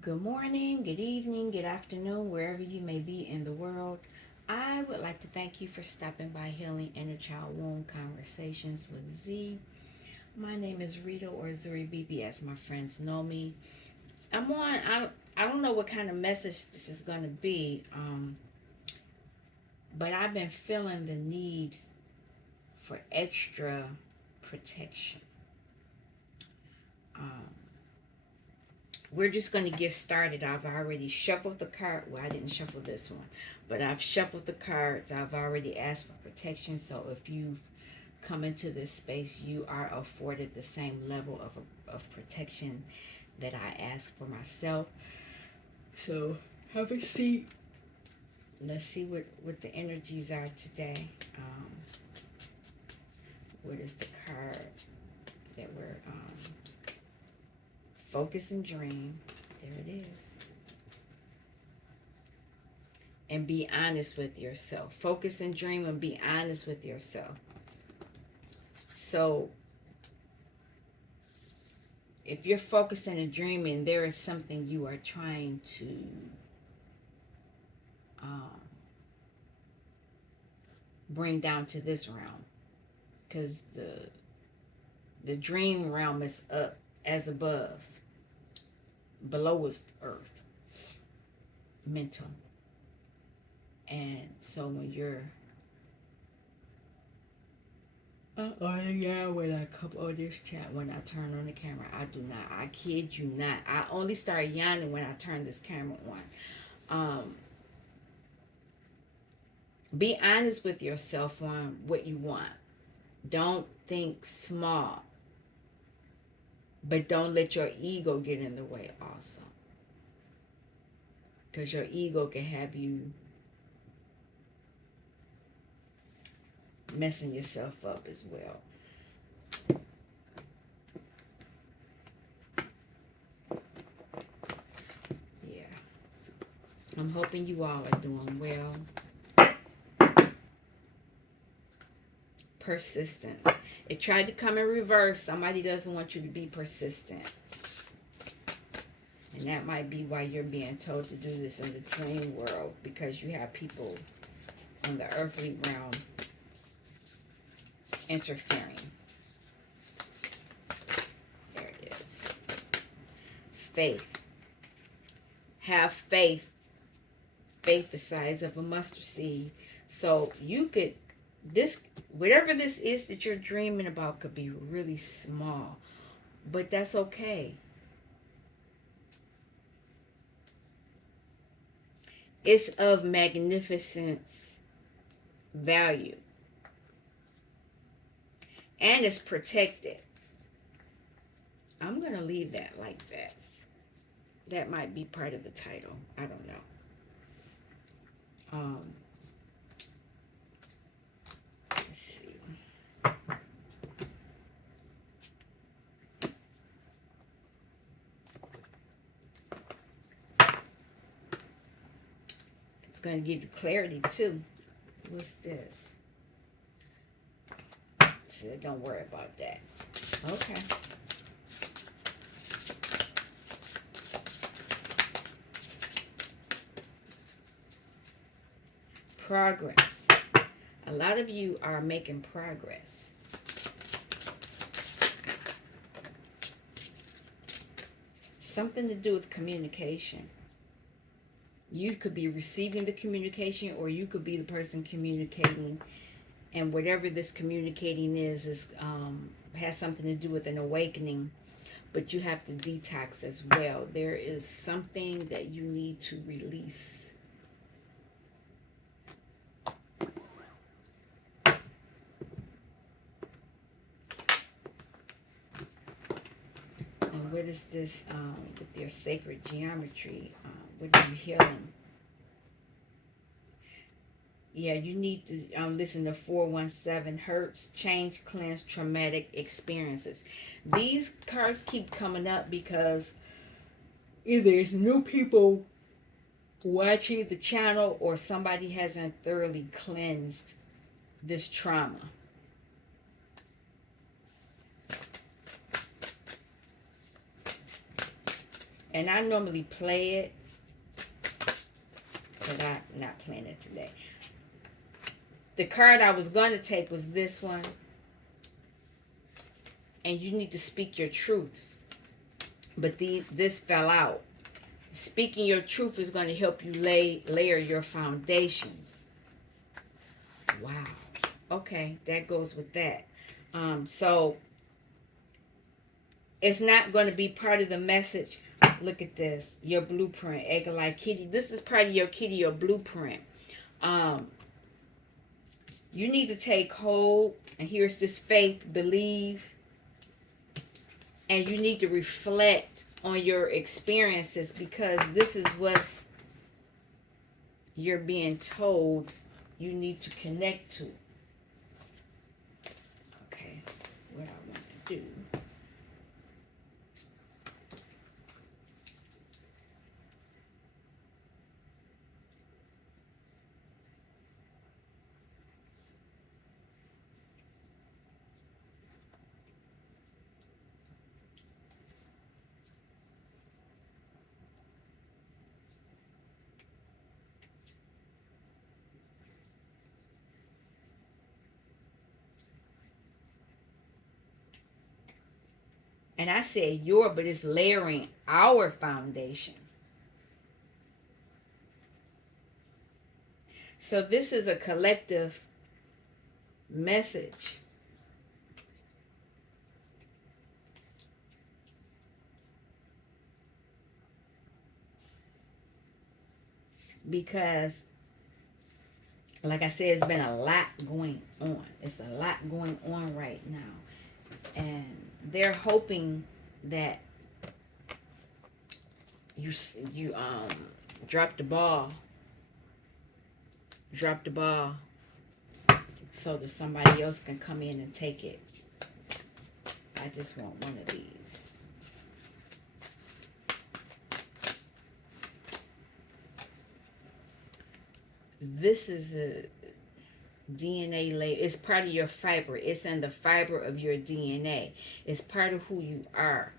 Good morning, good evening, good afternoon, wherever you may be in the world. I would like to thank you for stopping by Healing Inner Child Wound Conversations with Z. My name is Rita or Zuri BB as my friends know me. I don't know what kind of message this is going to be, but I've been feeling the need for extra protection. Um, we're just going to get started. I've already shuffled the card. Well, I didn't shuffle this one, but I've shuffled the cards. I've already asked for protection. So if you've come into this space, you are afforded the same level of protection that I ask for myself. So have a seat. Let's see what the energies are today. Um, what is the card that we're focus and dream? There it is. And be honest with yourself. Focus and dream and be honest with yourself. So, if you're focusing and dreaming, there is something you are trying to um, bring down to this realm, because the dream realm is up as above, below is earth, mental. And so when you're yeah, when I come on this chat, when I turn on the camera, I do not. I kid you not. I only start yawning when I turn this camera on. Be honest with yourself on what you want. Don't think small, but don't let your ego get in the way also, because your ego can have you messing yourself up as well. Yeah, I'm hoping you all are doing well. Persistence. It tried to come in reverse. Somebody doesn't want you to be persistent. And that might be why you're being told to do this in the dream world, because you have people in the earthly realm interfering. There it is. Faith. Have faith. Faith the size of a mustard seed. So you could, this, whatever this is that you're dreaming about could be really small, but that's okay. It's of magnificence value, and it's protected. I'm going to leave that like that. That might be part of the title. I don't know. Um, let's see. It's going to give you clarity too. What's this? So don't worry about that. Okay. Progress. A lot of you are making progress. Something to do with communication. You could be receiving the communication, or you could be the person communicating, and whatever this communicating is has something to do with an awakening. But you have to detox as well. There is something that you need to release. And what is this with your sacred geometry? What are you healing? Yeah, you need to listen to 417 Hertz, change, cleanse, traumatic experiences. These cards keep coming up because either it's new people watching the channel, or somebody hasn't thoroughly cleansed this trauma. And I normally play it, but I'm not playing it today. The card I was going to take was this one. And you need to speak your truths. But this fell out. Speaking your truth is going to help you layer your foundations. Wow. Okay, that goes with that. So it's not going to be part of the message. Look at this. Your blueprint. Acting like kitty. This is part of your kitty, your blueprint. You need to take hold. And here's this faith, believe. And you need to reflect on your experiences, because this is what you're being told you need to connect to. Okay, what I want to do. And I said your, but it's layering our foundation. So this is a collective message. Because, like I said, it's been a lot going on. It's a lot going on right now. And they're hoping that you drop the ball so that somebody else can come in and take it. I just want one of these. This is a DNA layer. It's part of your fiber. It's in the fiber of your DNA. It's part of who you are.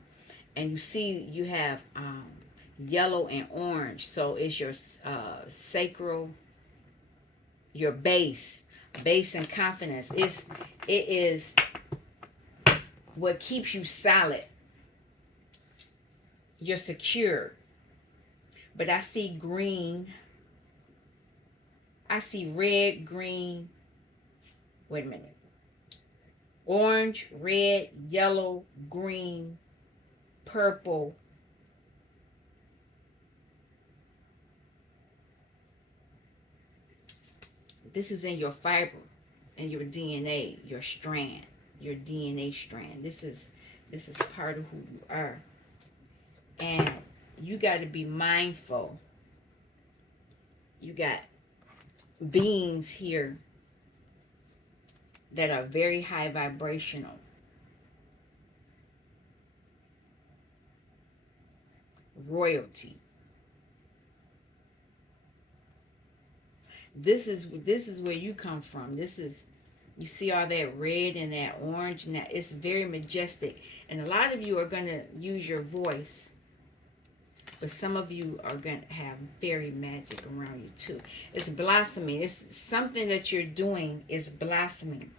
And you see you have yellow and orange. So it's your sacral, your base and confidence. It is what keeps you solid. You're secure. But I see green. I see red, green. Wait a minute. Orange, red, yellow, green, purple. This is in your fiber, in your DNA, your strand, your DNA strand. This is part of who you are. And you got to be mindful. You got beings here that are very high vibrational. Royalty. This is where you come from. You see all that red and that orange, and that it's very majestic. And a lot of you are going to use your voice, but some of you are going to have fairy magic around you too. It's blossoming. It's something that you're doing is blossoming,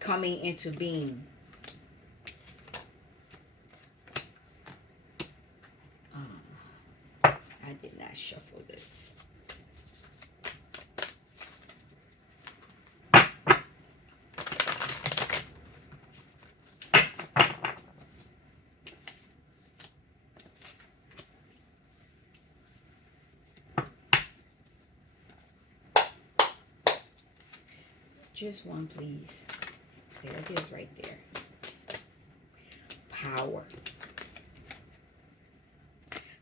coming into being. I did not shuffle this. Just one, please. There it is right there. Power.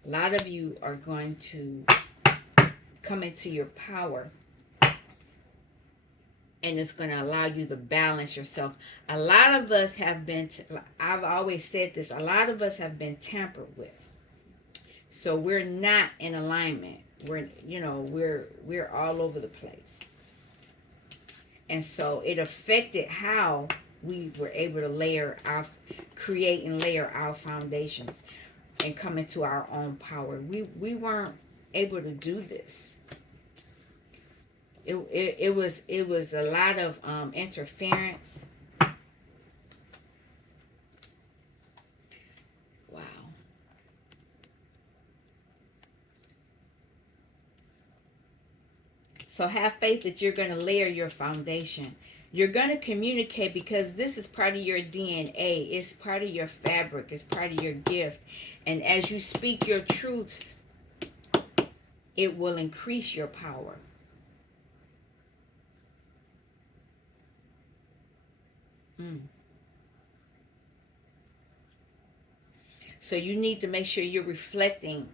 A lot of you are going to come into your power, and it's going to allow you to balance yourself. A lot of us have been, I've always said this, a lot of us have been tampered with. So we're not in alignment. We're all over the place. And so it affected how we were able to create and layer our foundations. and come into our own power. We weren't able to do this. It was a lot of interference. Wow. So have faith that you're going to layer your foundation. You're going to communicate because this is part of your DNA. It's part of your fabric. It's part of your gift. And as you speak your truths, it will increase your power. Mm. So you need to make sure you're reflecting.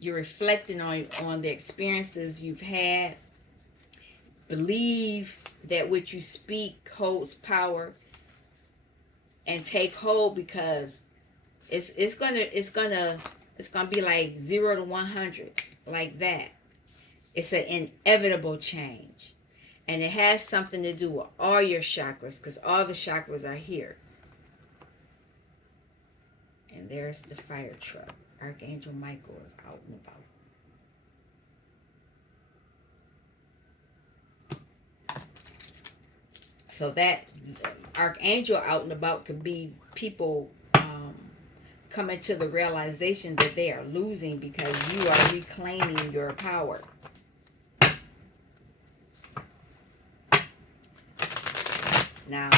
You're reflecting on the experiences you've had. Believe that what you speak holds power, and take hold, because it's gonna be like 0 to 100, like that. It's an inevitable change, and it has something to do with all your chakras, because all the chakras are here. And there's the fire truck. Archangel Michael is out and about. So that archangel out and about could be people coming to the realization that they are losing because you are reclaiming your power. Now,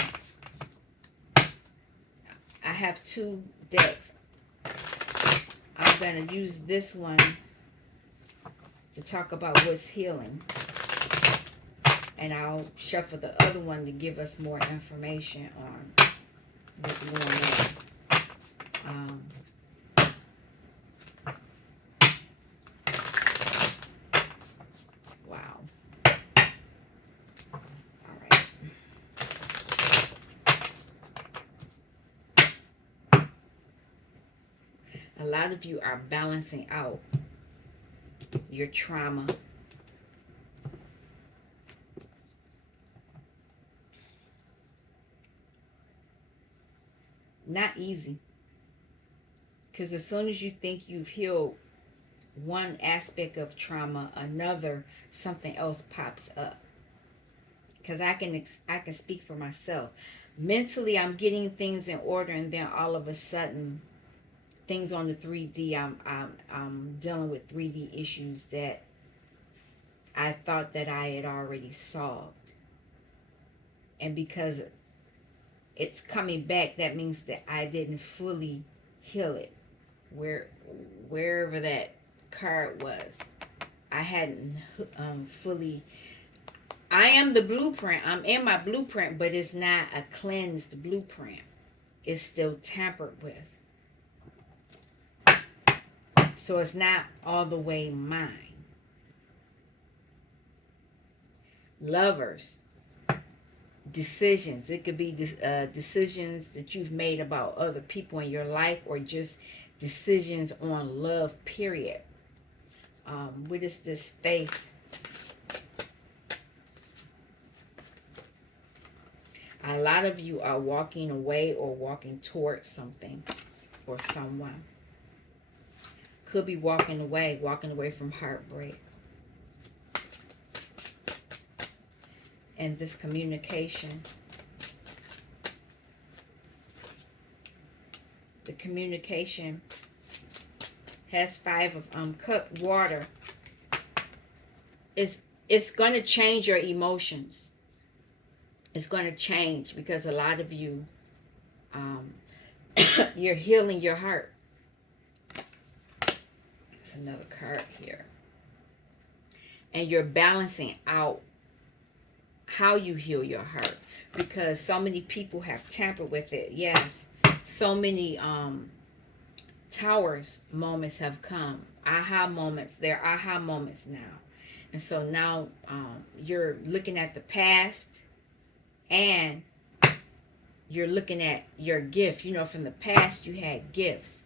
I have 2 decks. I'm going to use this one to talk about what's healing. And I'll shuffle the other one to give us more information on what's going on. Wow. All right. A lot of you are balancing out your trauma. Not easy. Because as soon as you think you've healed one aspect of trauma, another, something else pops up. Because I can speak for myself. Mentally, I'm getting things in order, and then all of a sudden, things on the 3D, I'm dealing with 3D issues that I thought that I had already solved. And because it's coming back, that means that I didn't fully heal it. Wherever that card was, I hadn't fully. I am the blueprint. I'm in my blueprint, but it's not a cleansed blueprint. It's still tampered with. So it's not all the way mine. Lovers, decisions. It could be decisions that you've made about other people in your life, or just decisions on love, period. What is this faith? A lot of you are walking away or walking towards something or someone. Could be walking away from heartbreak. And this communication. The communication has 5 of cup water. It's going to change your emotions. It's going to change because a lot of you, you're healing your heart. There's another card here. And you're balancing out how you heal your heart, because so many people have tampered with it. Yes, so many towers moments have come. Aha moments. They're aha moments now. And so now you're looking at the past, and you're looking at your gift. You know, from the past you had gifts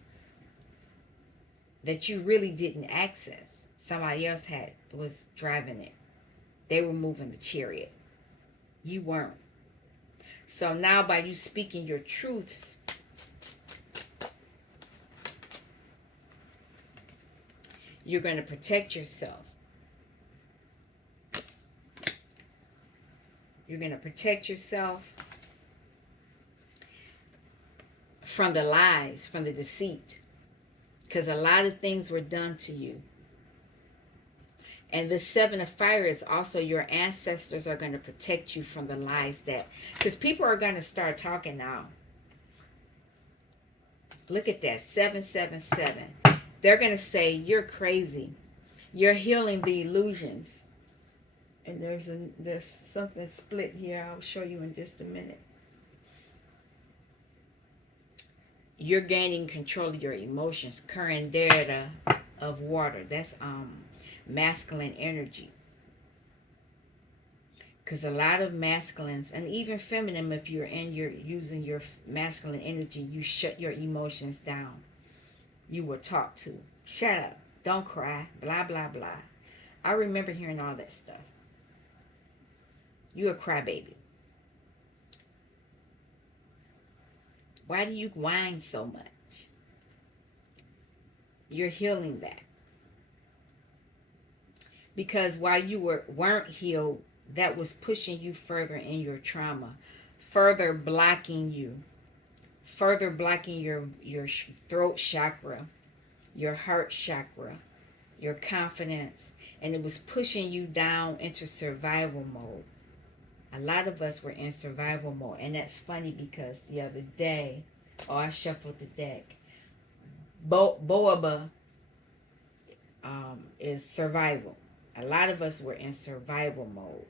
that you really didn't access. Somebody else was driving it. They were moving the chariot. You weren't. So now by you speaking your truths, You're going to protect yourself. You're going to protect yourself from the lies, from the deceit, because a lot of things were done to you. And the seven of fire is also your ancestors are going to protect you from the lies that, because people are going to start talking now. Look at that, 777. They're going to say, you're crazy. You're healing the illusions. And there's something split here. I'll show you in just a minute. You're gaining control of your emotions. Current of water. That's masculine energy. Because a lot of masculines, and even feminine, if you're using your masculine energy, you shut your emotions down. You were taught to shut up, don't cry, blah blah blah. I remember hearing all that stuff. You a crybaby. Why do you whine so much? You're healing that. Because while you weren't healed, that was pushing you further in your trauma, further blocking you, further blocking your throat chakra, your heart chakra, your confidence, and it was pushing you down into survival mode. A lot of us were in survival mode, and that's funny because the other day, I shuffled the deck. Boaba is survival. A lot of us were in survival mode.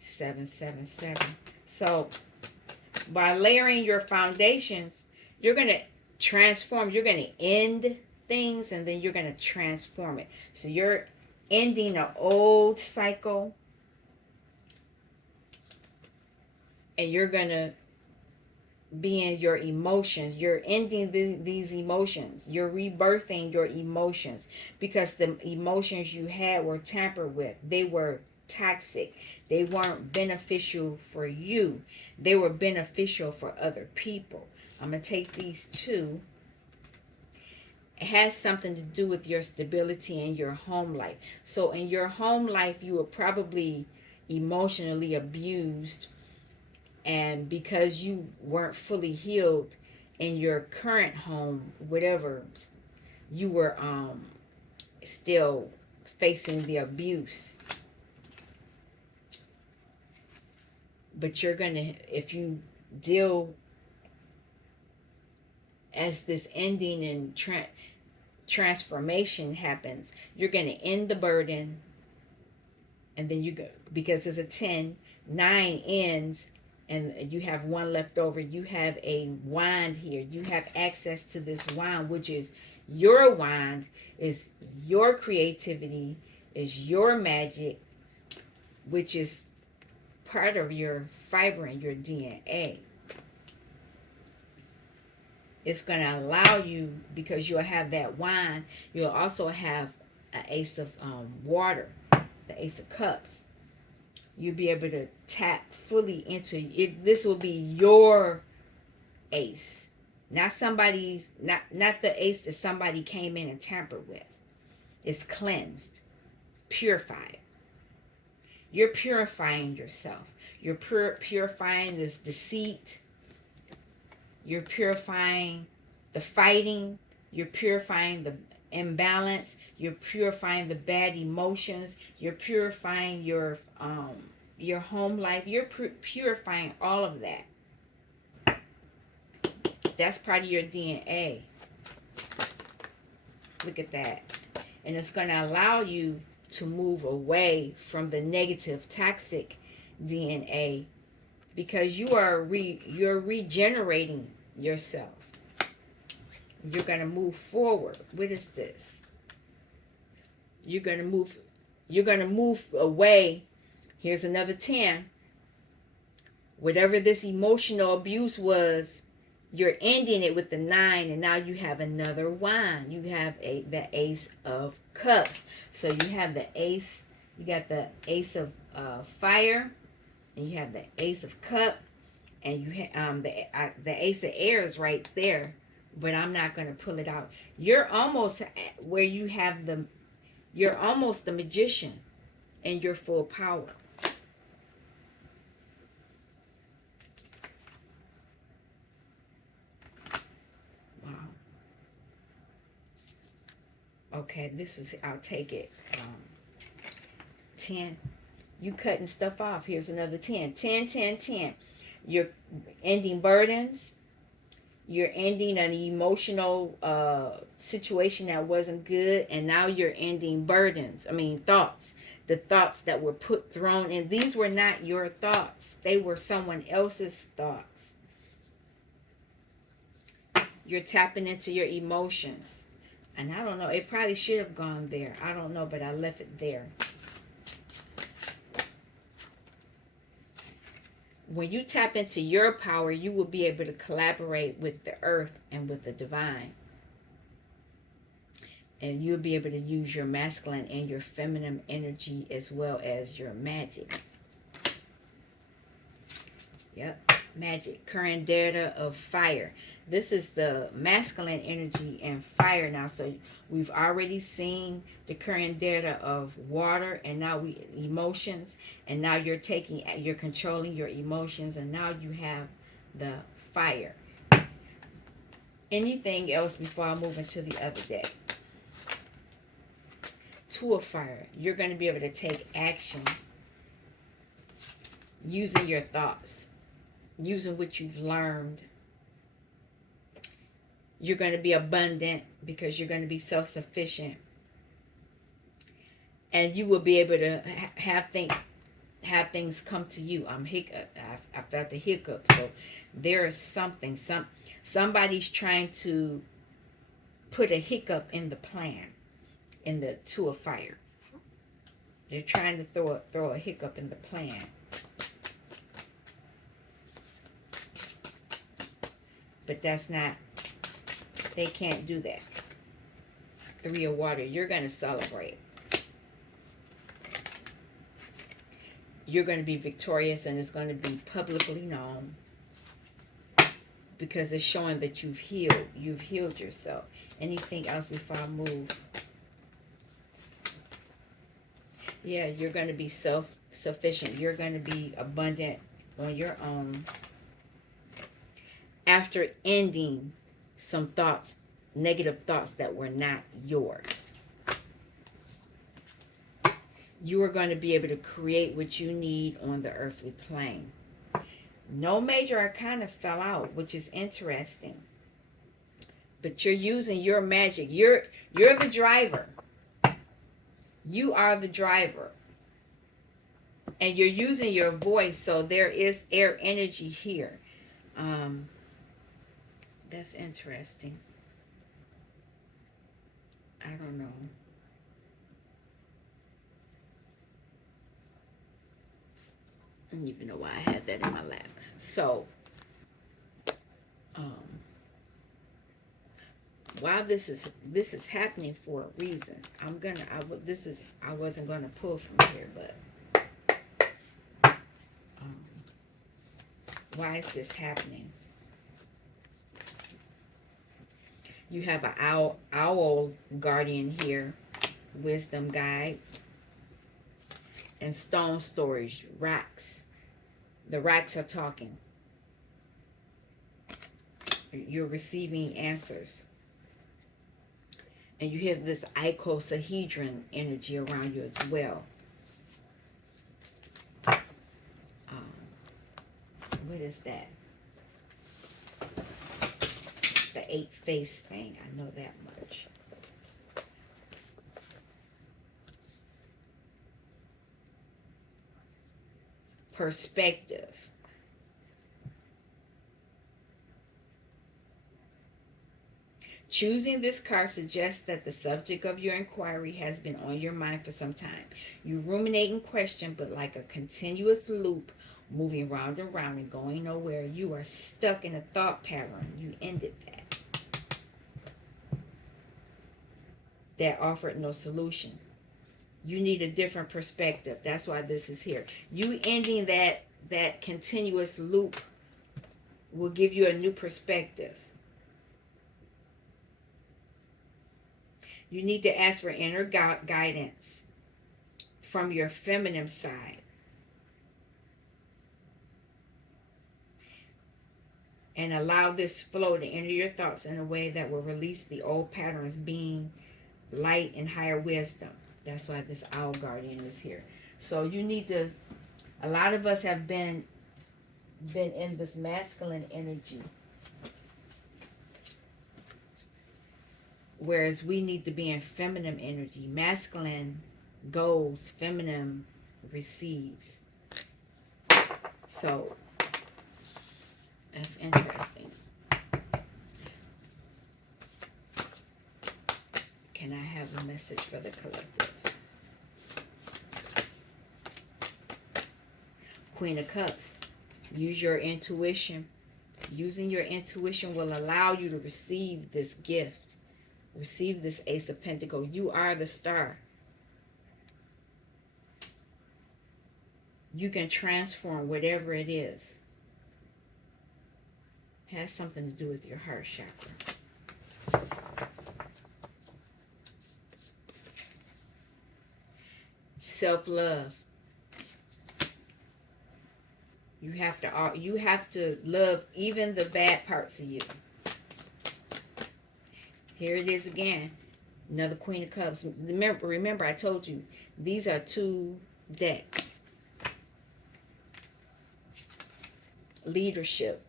777. So by layering your foundations, you're going to transform. You're going to end things, and then you're going to transform it. So you're ending an old cycle, and you're going to be in your emotions. You're ending these emotions. You're rebirthing your emotions, because the emotions you had were tampered with. They were toxic. They weren't beneficial for you. They were beneficial for other people. I'm going to take these two. It has something to do with your stability in your home life. So in your home life, you were probably emotionally abused, and because you weren't fully healed in your current home, whatever, you were still facing the abuse. But you're gonna, if you deal as this ending and transformation happens, you're gonna end the burden, and then you go, because it's a 10, 9 ends, and you have one left over. You have a wand here. You have access to this wand, which is your wand, is your creativity, is your magic, which is part of your fiber and your DNA. It's going to allow you, because you'll have that wand, you'll also have an ace of water, the ace of cups. You'll be able to tap fully into it. This will be your ace, not somebody's, not the ace that somebody came in and tampered with. It's cleansed, purified. You're purifying yourself. You're purifying this deceit. You're purifying the fighting. You're purifying the imbalance. You're purifying the bad emotions. You're purifying your home life. You're purifying all of that. That's part of your DNA. Look at that. And it's going to allow you to move away from the negative, toxic DNA, because you're regenerating yourself. You're going to move forward. What is this? You're going to move away. Here's another 10. Whatever this emotional abuse was, you're ending it with the 9, and now you have another wand. You have the ace of cups. So you have the ace, you got the ace of fire, and you have the ace of cup, and you have the ace of air is right there but I'm not going to pull it out. You're almost where you have you're almost the magician in your full power. Wow. Okay, this was, I'll take it. 10. You cutting stuff off. Here's another 10. 10, 10, 10. You're ending burdens. You're ending an emotional situation that wasn't good, and now you're ending burdens. I mean, thoughts. The thoughts that were thrown in. These were not your thoughts. They were someone else's thoughts. You're tapping into your emotions. And I don't know. It probably should have gone there. I don't know, but I left it there. When you tap into your power, you will be able to collaborate with the earth and with the divine. And you'll be able to use your masculine and your feminine energy as well as your magic. Yep, magic. Current data of fire. This is the masculine energy and fire now. So we've already seen the current data of water, and now emotions, and now you're controlling your emotions, and now you have the fire. Anything else before I move into the other deck? Two of fire. You're going to be able to take action using your thoughts, using what you've learned. You're going to be abundant because you're going to be self-sufficient. And you will be able to have things come to you. I felt a hiccup. So there is something. Somebody's trying to put a hiccup in the plan, in the Two of Fire. They're trying to throw a hiccup in the plan. But that's not, they can't do that. Three of Water, you're going to celebrate. You're going to be victorious, and it's going to be publicly known because it's showing that you've healed. You've healed yourself. Anything else before I move? Yeah, you're going to be self-sufficient. You're going to be abundant on your own. After ending some thoughts, negative thoughts that were not yours, you are going to be able to create what you need on the earthly plane. No major arcana fell out, which is interesting. But you're using your magic. You're the driver. You are the driver. And you're using your voice, so there is air energy here. That's interesting. I don't know. I don't even know why I have that in my lap. So, while this is happening for a reason, I wasn't gonna pull from here, but why is this happening? You have an owl guardian here, wisdom guide, and stone storage, rocks. The rocks are talking. You're receiving answers. And you have this icosahedron energy around you as well. What is that? The 8-face thing. I know that much. Perspective. Choosing this card suggests that the subject of your inquiry has been on your mind for some time. You ruminate and question, but like a continuous loop, moving round and round and going nowhere. You are stuck in a thought pattern. You ended that. That offered no solution. You need a different perspective. That's why this is here. You ending that continuous loop will give you a new perspective. You need to ask for inner guidance from your feminine side. And allow this flow to enter your thoughts in a way that will release the old patterns, being light and higher wisdom. That's why this owl guardian is here. So you need to, a lot of us have been in this masculine energy, whereas we need to be in feminine energy. Masculine goes, feminine receives. So that's interesting. Can I have a message for the collective? Queen of Cups. Use your intuition. Using your intuition will allow you to receive this gift. Receive this Ace of Pentacles. You are the star. You can transform whatever it is. It has something to do with your heart chakra. Self-love. You have to love even the bad parts of you. Here it is again. Another Queen of Cups. Remember I told you these are 2 decks. Leadership.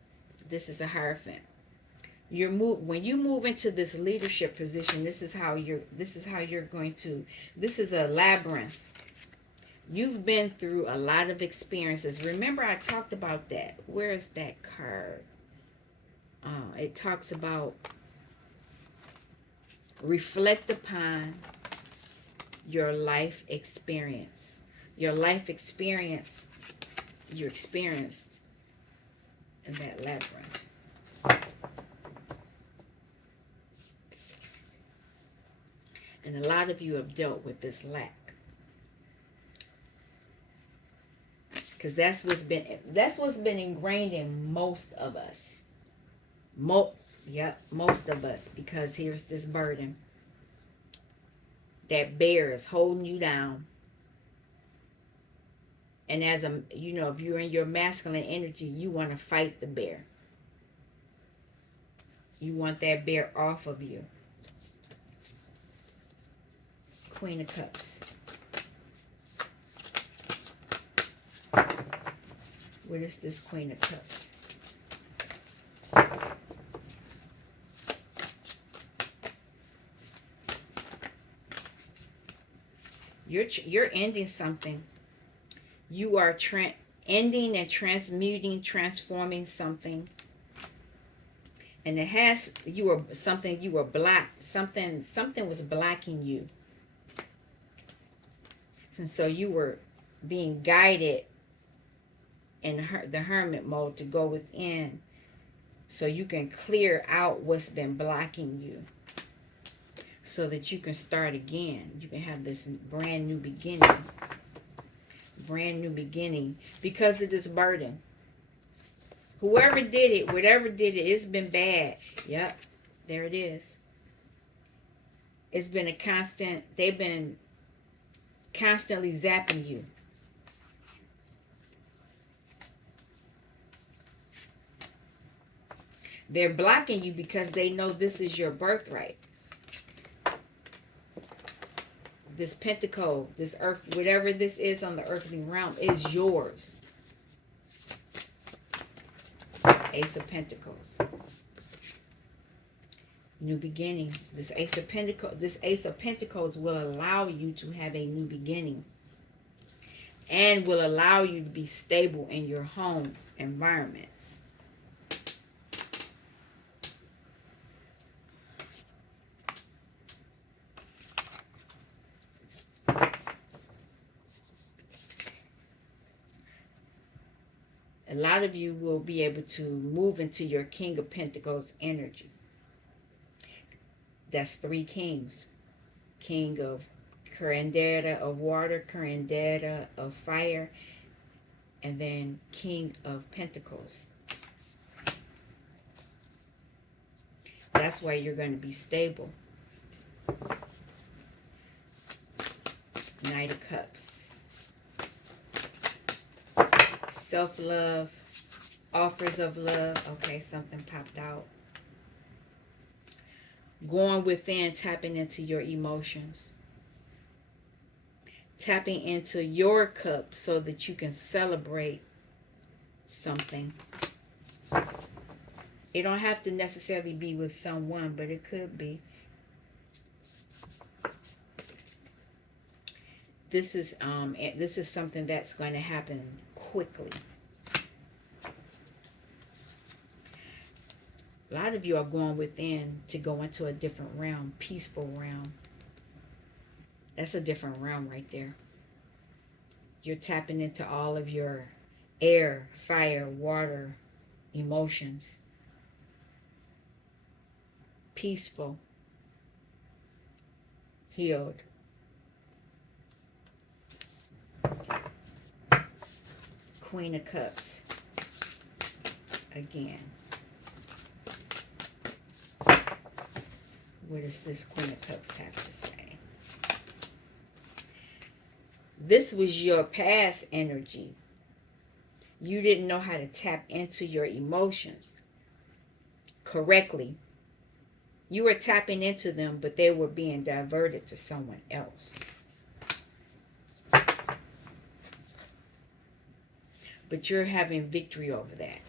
This is a Hierophant. When you move into this leadership position, this is how you're going to, this is a labyrinth. You've been through a lot of experiences. Remember I talked about that. Where is that card? It talks about reflect upon your life experience. Your life experience you experienced in that labyrinth. And a lot of you have dealt with this lack. Because that's what's been ingrained in most of us. Most of us. Because here's this burden. That bear is holding you down. And if you're in your masculine energy, you want to fight the bear. You want that bear off of you. Queen of Cups. What is this Queen of Cups? You're ending something. You are ending and transmuting, transforming something. And it has something was blocking you. And so you were being guided in the hermit mode to go within so you can clear out what's been blocking you so that you can start again. You can have this brand new beginning. Brand new beginning because of this burden. Whoever did it, whatever did it, it's been bad. Yep, there it is. It's been a constant, they've been constantly zapping you. They're blocking you because they know this is your birthright. This pentacle, this earth, whatever this is on the earthly realm is yours. Ace of Pentacles. New beginning. This Ace of Pentacles will allow you to have a new beginning. And will allow you to be stable in your home environment. A lot of you will be able to move into your King of Pentacles energy. That's 3 kings. King of Curandera of water, Curandera of fire, and then King of Pentacles. That's why you're going to be stable. Cups. Self-love. Offers of love. Okay, something popped out. Going within, tapping into your emotions. Tapping into your cup so that you can celebrate something. It don't have to necessarily be with someone, but it could be. This is something that's going to happen quickly. A lot of you are going within to go into a different realm, peaceful realm. That's a different realm right there. You're tapping into all of your air, fire, water, emotions. Peaceful. Healed. Queen of Cups. Again. What does this Queen of Cups have to say? This was your past energy. You didn't know how to tap into your emotions correctly. You were tapping into them, but they were being diverted to someone else. But you're having victory over that.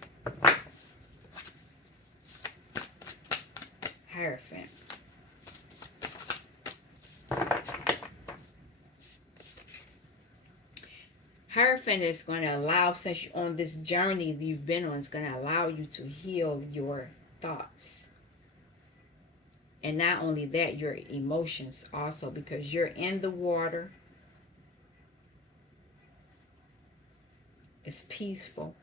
Hierophant. Hierophant is going to allow, since you're on this journey that you've been on, it's going to allow you to heal your thoughts. And not only that, your emotions also, because you're in the water. It's peaceful.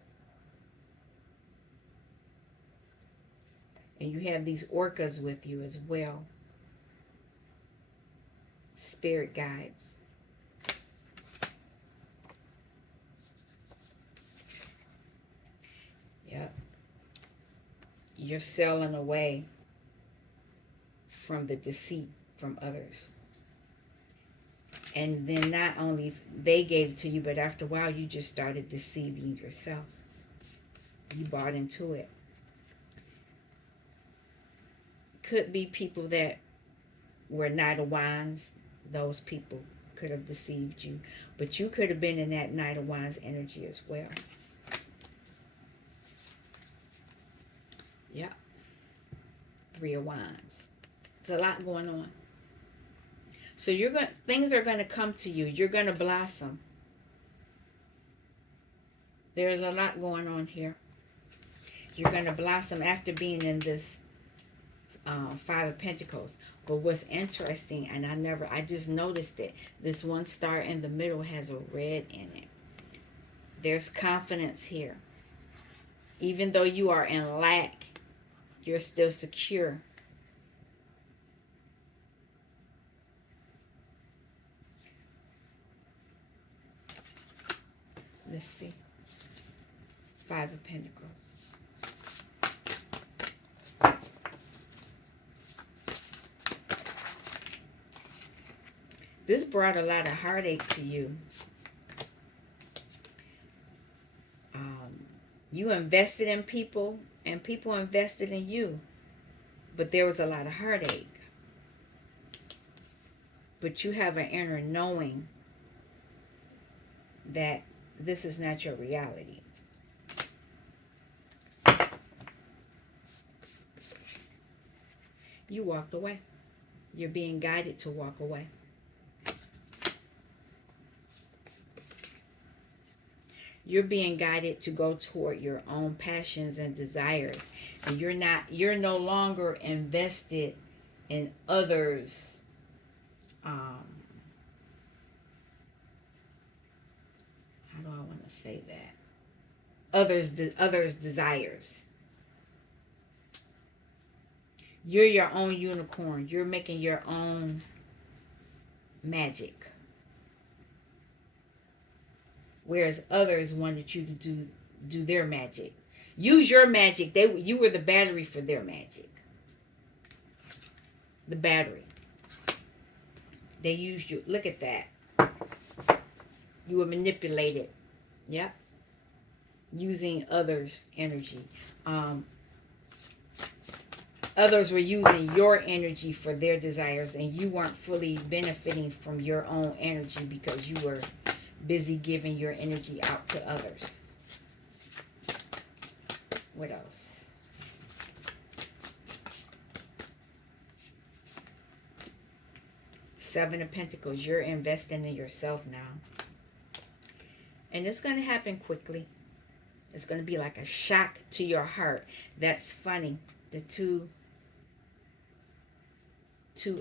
And you have these orcas with you as well. Spirit guides. Yep. You're sailing away from the deceit from others. And then not only they gave it to you, but after a while you just started deceiving yourself. You bought into it. Could be people that were Knight of Wands. Those people could have deceived you. But you could have been in that Knight of Wands energy as well. Yep. Three of Wands. There's a lot going on. So things are going to come to you. You're going to blossom. There's a lot going on here. You're going to blossom after being in this Five of Pentacles. But what's interesting, and I just noticed it, this one star in the middle has a red in it. There's confidence here. Even though you are in lack, you're still secure. Let's see. Five of Pentacles. This brought a lot of heartache to you. You invested in people, and people invested in you. But there was a lot of heartache. But you have an inner knowing that this is not your reality. You walked away. You're being guided to walk away. You're being guided to go toward your own passions and desires. And you're no longer invested in others' how do I want to say that? Others' desires. You're your own unicorn. You're making your own magic. Whereas others wanted you to do their magic. Use your magic. You were the battery for their magic. The battery. They used you. Look at that. You were manipulated. Yep. Using others' energy. Um, Others were using your energy for their desires, and you weren't fully benefiting from your own energy because you were busy giving your energy out to others. What else? Seven of Pentacles. You're investing in yourself now. And it's going to happen quickly. It's going to be like a shock to your heart. That's funny. The two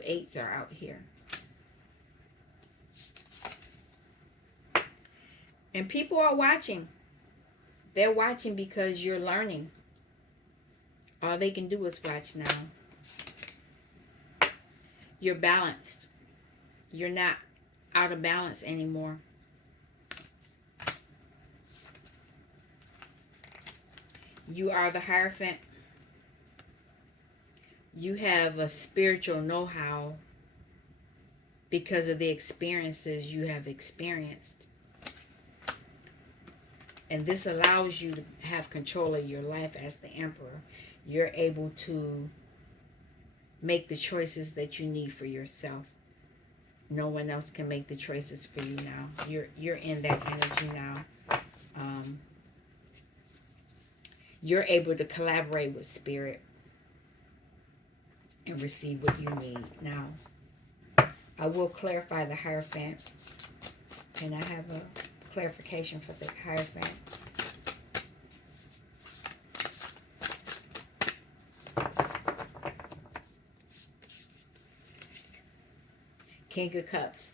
eights are out here. And people are watching. They're watching because you're learning. All they can do is watch now. You're balanced. You're not out of balance anymore. You are the Hierophant. You have a spiritual know-how because of the experiences you have experienced. And this allows you to have control of your life as the Emperor. You're able to make the choices that you need for yourself. No one else can make the choices for you now. You're in that energy now. You're able to collaborate with Spirit and receive what you need. Now, I will clarify the Hierophant. And I have a clarification for the Hierophant. King of Cups.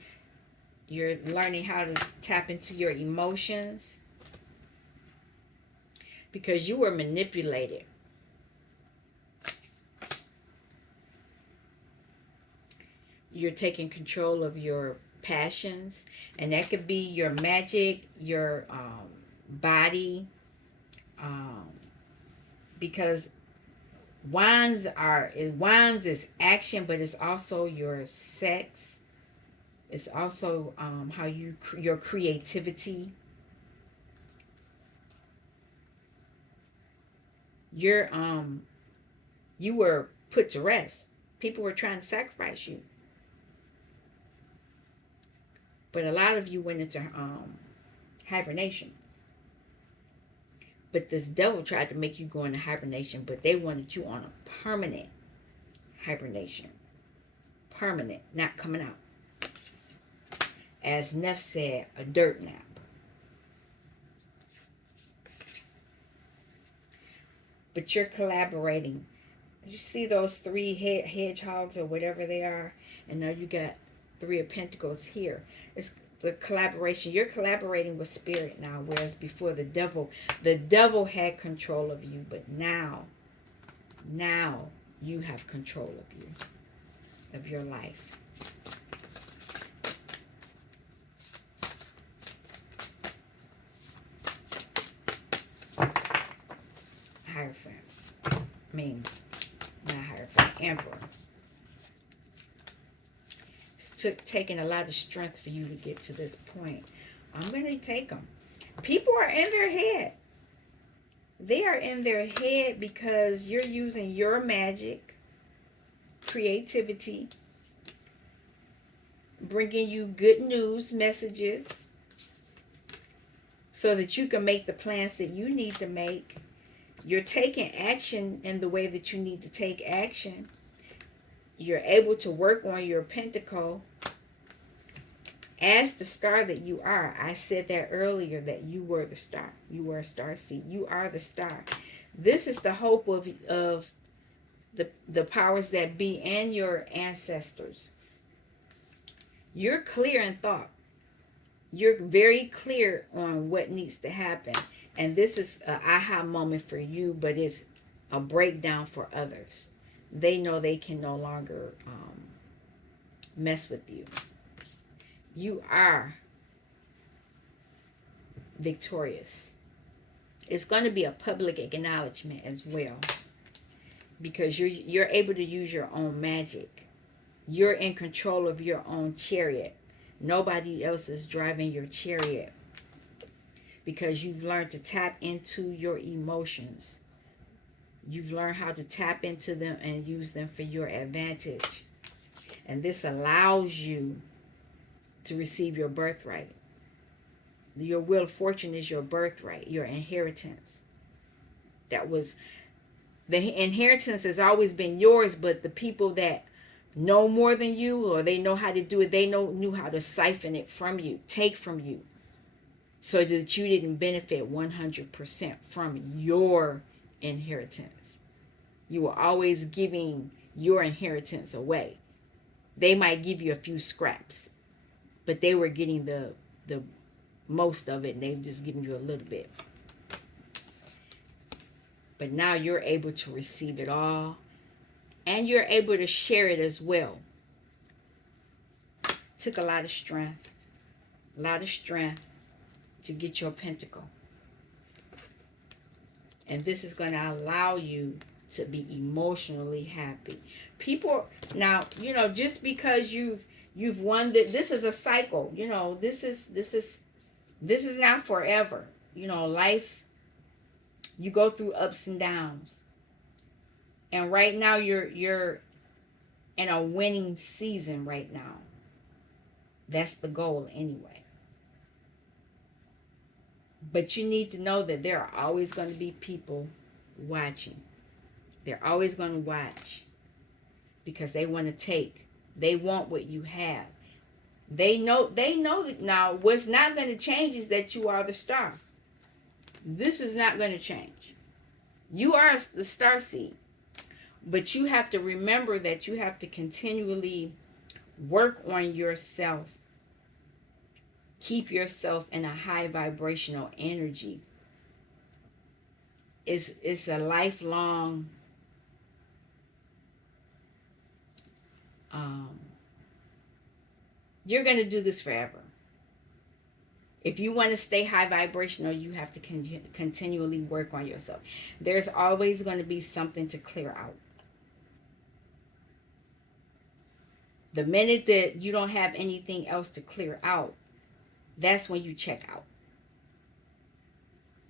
You're learning how to tap into your emotions because you were manipulated. You're taking control of your passions, and that could be your magic, your body, because wands is action, but it's also your sex. It's also how your creativity. You were put to rest. People were trying to sacrifice you. But a lot of you went into hibernation. But this devil tried to make you go into hibernation, but they wanted you on a permanent hibernation. Permanent, not coming out. As Neff said, a dirt nap. But you're collaborating. You see those three hedgehogs or whatever they are, and now you got Three of Pentacles here. It's the collaboration. You're collaborating with Spirit now, whereas before the devil had control of you, but now you have control of you, of your life. Hierophant. Not Hierophant, Emperor. It's taken a lot of strength for you to get to this point. I'm going to take them. People are in their head. They are in their head because you're using your magic, creativity, bringing you good news messages so that you can make the plans that you need to make. You're taking action in the way that you need to take action. You're able to work on your pentacle as the star that you are. I said that earlier, that you were the star. You were a star seed. You are the star. This is the hope of the powers that be and your ancestors. You're clear in thought. You're very clear on what needs to happen. And this is an aha moment for you, but it's a breakdown for others. They know they can no longer mess with you. You are victorious. It's going to be a public acknowledgement as well, because you're able to use your own magic. You're in control of your own chariot. Nobody else is driving your chariot, because you've learned to tap into your emotions. You've learned how to tap into them and use them for your advantage. And this allows you to receive your birthright. Your wheel of fortune is your birthright, your inheritance. That was the inheritance has always been yours, but the people that know more than you, or they know how to do it, they knew how to siphon it from you, take from you, so that you didn't benefit 100% from your inheritance. You were always giving your inheritance away. They might give you a few scraps, but they were getting the most of it, and they were just giving you a little bit. But now you're able to receive it all, and you're able to share it as well. Took a lot of strength to get your pentacle. And this is going to allow you to be emotionally happy. People, now, just because you've won this is a cycle. This is not forever. Life, you go through ups and downs. And right now you're in a winning season right now. That's the goal anyway. But you need to know that there are always going to be people watching. They're always going to watch, because they want to take. They want what you have. They know that. Now, what's not going to change is that you are the star. This is not going to change. You are the star seed. But you have to remember that you have to continually work on yourself. Keep yourself in a high vibrational energy. It's a lifelong you're going to do this forever. If you want to stay high vibrational, you have to continually work on yourself. There's always going to be something to clear out. The minute that you don't have anything else to clear out, that's when you check out.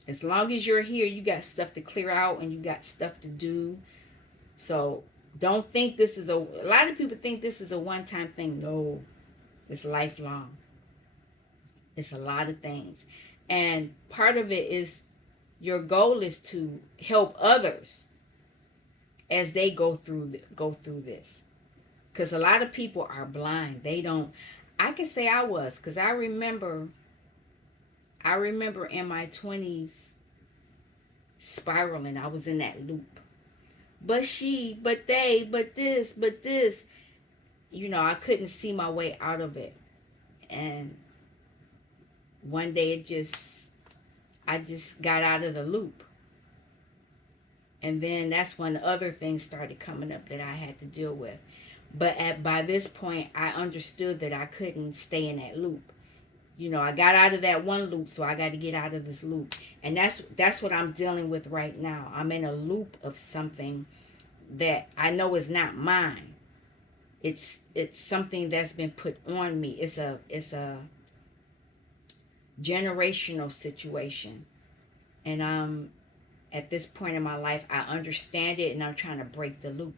As long as you're here, you got stuff to clear out and you got stuff to do. So don't think this is a lot of people think this is a one-time thing. No, it's lifelong. It's a lot of things. And part of it is your goal is to help others as they go through this. Because a lot of people are blind. They don't. I can say I was, because I remember in my 20s spiraling. I was in that loop. But they, but this. I couldn't see my way out of it. And one day I just got out of the loop. And then that's when other things started coming up that I had to deal with. But by this point, I understood that I couldn't stay in that loop. I got out of that one loop, so I got to get out of this loop. And that's what I'm dealing with right now. I'm in a loop of something that I know is not mine. It's something that's been put on me. It's a generational situation. And at this point in my life, I understand it, and I'm trying to break the loop.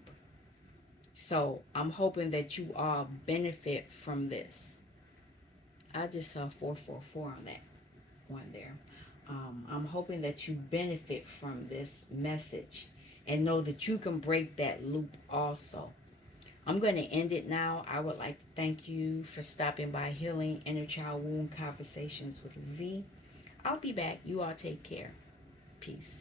So I'm hoping that you all benefit from this. I just saw 444 on that one there. I'm hoping that you benefit from this message and know that you can break that loop also. I'm going to end it now. I would like to thank you for stopping by Healing Inner Child Wound Conversations with Z. I'll be back. You all take care. Peace.